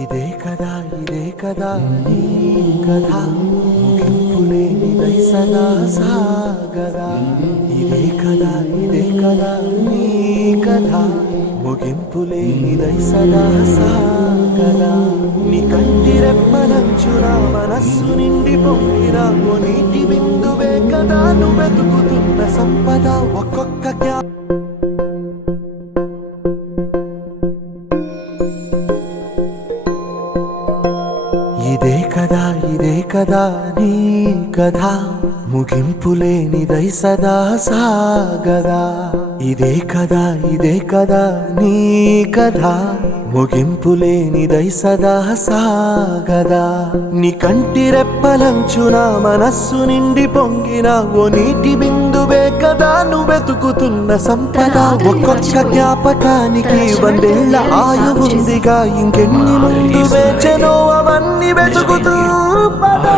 ఇదే కదా నీ కథ ముగింపులేనిదై సదా సాగదా ఇదే కదా నీ కథ ముగింపులేనిదై సదా సాగదా నీ కంటి రెప్పలంచున మనస్సు నిండి పొంగిన ఓ నీటి బిందువే కదా నువ్వు వెతుకుతున్న సంపద ఒక్కొక్క ఇదే కదా నీ కథ ముగింపులేనిదై సదా సాగదా ఇదే కదా నీ కథ ముగింపులేనిదై సదా సాగదా నీ కంటి రెప్పలంచున మనస్సు నిండి పొంగిన ఓ నీటి బిందువే కదా నువ్వు వెతుకుతున్న సంపద ఒక్కొక్క జ్ఞాపకానికి 100 ఏళ్ల ఆయువుందిగా ఇంకెన్ని ముందు వేచెనో అవన్నీ వెతుకుతూ పదా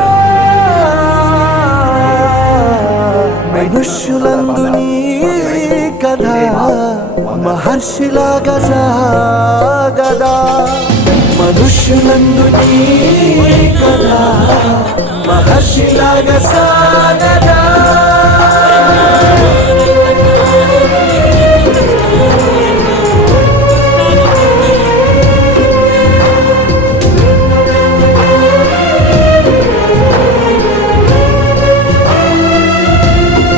మనుష్యులందు నీ కథ మహర్షిలాగా సాగదా మనుష్యులందు నీ కథ మహర్షిలాగా సాగదా